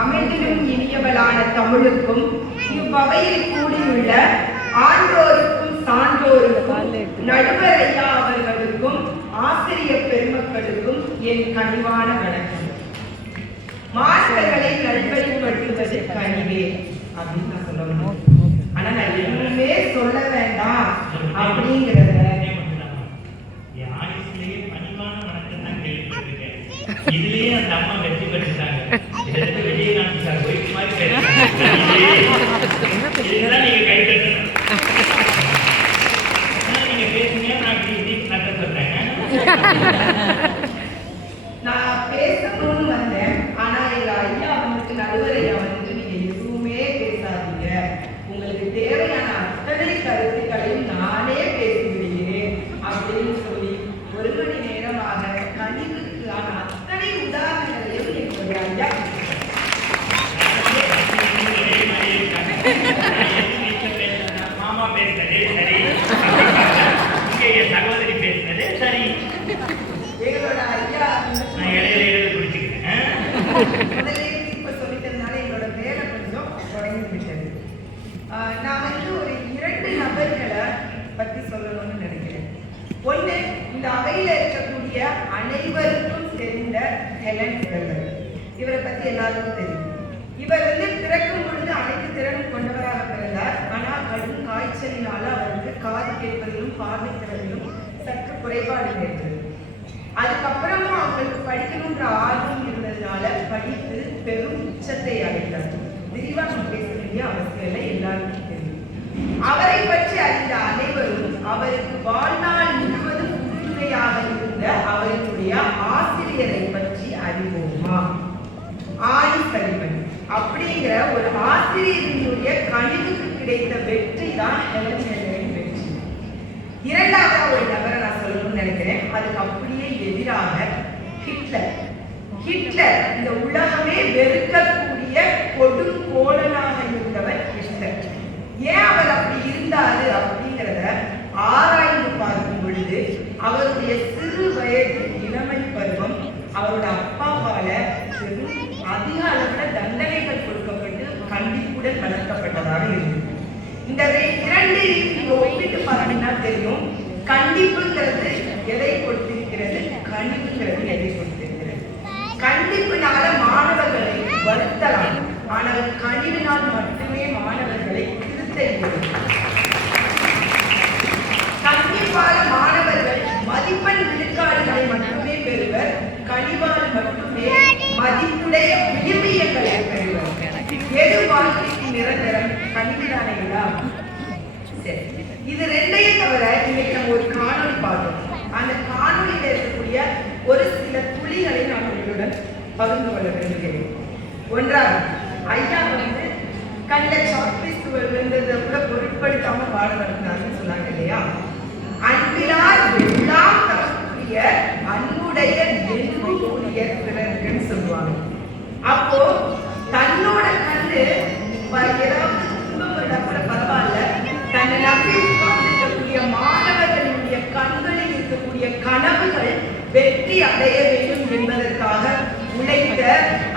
அமைதியும் இனியவளான தமிழுக்கும் இவ்வகையில் கூடியுள்ள ஆண்டோருக்கும் சான்றோருக்கும் நடுவர் ஐயா அவர்களுக்கும் ஆசிரியர் பெருமக்களுக்கும் என் கனிவான வணக்கம். மாணவர்களை நல்வழிப்படுத்துவது கனிவே அப்படின்னு நான் சொல்லணும். ஆனா நான் எதுவுமே சொல்ல வேண்டாம் அப்படிங்கிறத இதுலயே அந்த அம்மா வெற்றி பெற்றாங்க. இதற்கு வெளியே காமிச்சாங்க ஒயிட் மாதிரி கேட்டாங்க. இதெல்லாம் நீங்க கை கட்டணும். நீங்க பேசுங்க, நான் நட்ட சொல்றேன். நான் பேசணும்னு வந்தேன். ஆனா எங்க ஐயா அவங்களுக்கு நடுவர் ஐயா வந்து நீங்க எதுவுமே பேசாதீங்க, உங்களுக்கு தேவையான அத்தனை கருத்துக்களையும் நானே பேசிவிடுகிறேன் அப்படின்னு சொல்லி 1 மணி நேரமாக கணிவுக்கான அத்தனை உதாரணங்களையும் எங்களுடைய ஐயா மாமா பேசுனதே சரி, என் சகோதரி பேசுனதே சரி. எங்களோட ஐயா நான் இடையில குடிச்சுக்கிறேன். முதலே இப்ப சொல்லிட்டதுனால எங்களோட வேலை கொஞ்சம் தொடங்கி விட்டது. நான் வந்து ஒரு 2 நபர்களை பத்தி சொல்லணும்னு நினைக்கிறேன். ஒண்ணு, இந்த அவையில இருக்கக்கூடிய அனைவருக்கும் தெரிந்த ஹெலன் கெல்லர். இவரை பத்தி எல்லாருக்கும் தெரியும். இவர் வந்து பிறக்கும் பொழுது அனைத்து திறனும் கொண்டவராக பிறந்தார். ஆனால் கடும் காய்ச்சலினால அவருக்கு காது கேட்பதிலும் பார்வை திறனிலும் சற்று குறைபாடு நேர்ந்தது. அதுக்கப்புறமும் அவங்களுக்கு படிக்கணுன்ற ஆர்வம் இருந்ததுனால படித்து பெரும் உச்சத்தை அடைந்தார். விரிவா நம்ம பேச வேண்டிய அவசியம் இல்லை, எல்லாருக்கும் தெரியும். அவரை பற்றி அறிந்த அனைவரும் அவருக்கு வாழ்நாள் முழுவதும் உறுதுணையாக இருந்த அவருடைய ஆசிரியரை பற்றி அறிவோமா? ஆணி கலிமணி அப்படிங்கிற ஒரு ஆசிரியரினுடைய கணிவுக்கு கிடைத்த வெற்றி தான் ஹெலன் கெல்லரின் வெற்றி. இரண்டாவது ஒரு நபரை நான் சொல்லணும்னு நினைக்கிறேன். அதுக்கு அப்படியே எதிராக ஹிட்லர். ஹிட்லர் இந்த உலகமே வெறுக்கக்கூடிய கொடுங்கோலனாக இருந்தவர் ஹிட்லர். ஏன் அவர் அப்படி இருந்தாரு அப்படிங்கிறத ஆராய்ந்து பார்க்கும் பொழுது அவருடைய சிறு வயது இளமை பருவம் அவரோட அப்பாவால அதிக அளவுல தண்டனைகள் கொடுக்கப்பட்டு கண்டிப்புடன் வளர்க்கப்பட்டதாக இருந்தது. இந்த 2 ஒப்பிட்டு பார்த்தீங்கன்னா தெரியும். கண்டிப்புங்கிறது எதை கொடுத்திருக்கிறது, கணிவுங்கிறது எதை கொடுத்திருக்கிறது. கண்டிப்புனால மாணவர்களை வருத்தலாம், ஆனால் கணிவினால் மட்டுமே மாணவர்களை திருத்த இயலும். கண்டிப்பாக மாணவர்கள் மதிப்பெண் விழுக்காடுகளை மட்டுமே பெறுவர், கணிவால் மட்டுமே மதிப்புடைய விழுமியங்களை பெறுவர். எது வாழ்க்கைக்கு நிரந்தரம்? கணிவுதானேங்களா? சரி, இது 2ஐயும் தவிர இன்னைக்கு நம்ம ஒரு காணொலி பார்த்தோம். அந்த காணொலியில் இருக்கக்கூடிய ஒரு சில துளிகளை நான் உங்களுடன் பகிர்ந்து கொள்ள விரும்புகிறேன். ஒன்றாவது, ஐயா வந்து கண்ட சாக்லேட் விழுந்ததை கூட பொருட்படுத்தாம பாட நடந்தாருன்னு சொன்னாங்க இல்லையா? அன்பினால் எல்லாம் தரக்கூடிய அன்புடைய நெருங்கிய பிறர்ன்னு சொல்லுவாங்க. அப்போ தன்னோட கண்ணு ஏதாவது துன்பம் கூட பரவாயில்ல, தன்னை நம்பி இருக்கக்கூடிய மாணவர்களுடைய கண்களில் இருக்கக்கூடிய கனவுகள் வெற்றி அடைய வேண்டும் என்பதற்காக உழைத்த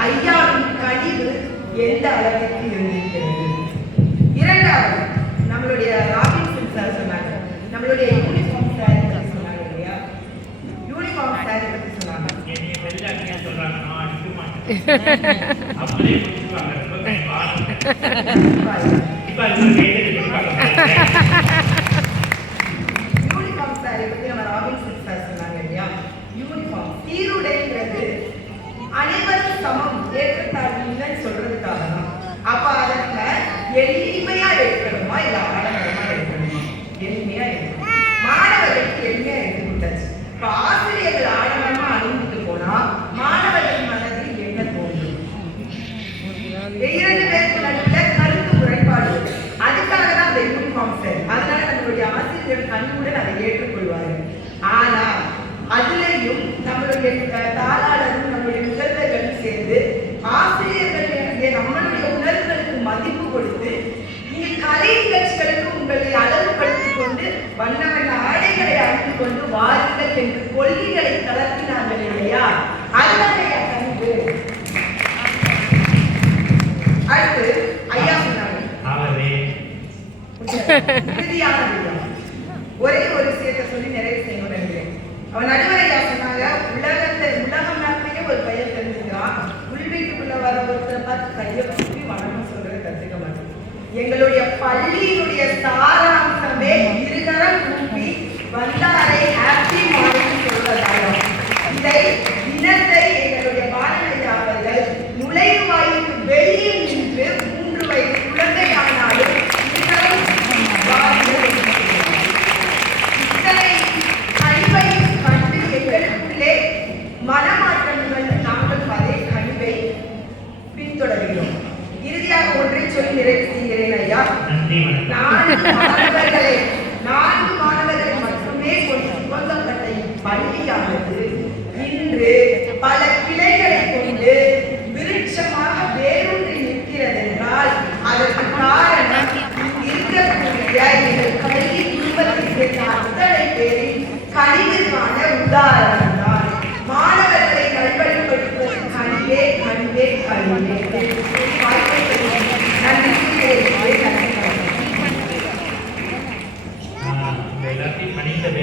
ஐயாவின் கனிவு எந்த அளவிற்கு இருந்திருக்கிறது. இரண்டாவது, நம்மளுடைய ராபின்சன் சார் சொன்னாங்க, நம்மளுடைய யூனிஃபார்ம் சாரி பற்றி சொன்னாங்க இல்லையா? யூனிஃபார்ம் சாரி பற்றி சொன்னாங்க. யூனிஃபார்ம் சாரி பற்றி நம்ம ராபின்சன் சார் சொன்னாங்க இல்லையா? யூனிஃபார்ம் சீருடைங்கிறது அனைவரும் சமம், ஏற்றத்தாழ்வுன்னு சொல்றதுக்காக தான். அப்ப அதனால எளிமையா எடுக்கணுமா இல்ல ஆடம்பரமா எடுக்கணுமா? எளிமையா எடுக்கணும். மாணவர்களுக்கு எளிமையா எடுத்து கொடுத்தாச்சு. இப்ப ஆசிரியர்கள் ஆடம்பரமா அணிந்துட்டு போனா மாணவர்கள் மனதில் என்ன தோன்றும்? 2 பேருக்கு நடுவில் கருத்து முறைப்பாடு. அதுக்காக தான் அந்த யூனிஃபார்ம் சார். அதனால நம்மளுடைய ஆசிரியர்கள் கண்ணுடன் அதை ஏற்றுக்கொள்வார்கள். ஆனா அதுலயும் நம்மளுடைய தாளாளரும் நம்மளுடைய முதல்வர்களும் சேர்ந்து ஆசிரியர்கள் நம்மளுடைய உணர்வுகளுக்கு மதிப்பு கொடுத்து நீங்க கலை நிகழ்ச்சிகளுக்கு உங்களை அளவுபடுத்திக் கொண்டு வண்ண வண்ண ஆடைகளை அணிந்து கொண்டு வாருங்கள் என்று கொள்கைகளை தளர்த்தினார்கள் இல்லையா? அதுதான் கணிவு. இறுதியான விதம். ஒரே ஒரு விஷயத்தை சொல்லி நிறைவு செய்யணும்னு நினைக்கிறேன். அவன் நடுவரையா சொன்னாங்க, உலகம் மேலேயே ஒரு பையன் தெரிஞ்சுக்கிறான், உள்வீட்டுக்குள்ள வர ஒருத்தரை பார்த்து கையை கூப்பி வணக்கம் சொல்றதை கத்துக்க மாட்டேன். எங்களுடைய பள்ளியினுடைய சாராம்சமே இருகரம் கூப்பி வந்தாரை ஹாப்பி மார்னிங் சொல்வதாகும். இதை தினத்தை எங்களுடைய பாரதியா அவர்கள் நுழைவாயிலுக்கு வெளியே நின்று 3 வயது குழந்தையானாலும் இத்தனை கனிவை கண்டு எங்களுக்குள்ளே மனமாற்றங்கள் நாங்கள் அதே கனிவை பின்தொடர்கிறோம். இறுதியாக ஒன்றை சொல்லி நிறைவு செய்கிறேன் ஐயா. 4 மாணவர்களை மட்டுமே கொண்டு துவங்கப்பட்ட இப்பள்ளியானது இன்று பல கிளைகளை கொண்டு விருட்சமாக வேரூன்றி நிற்கிறது என்றால் அதற்கு காரணம் இருக்கக்கூடிய எங்கள் கல்வி குடும்பத்தை சேர்ந்த அத்தனை பேரின் கனிவிற்கான உதாரணம்.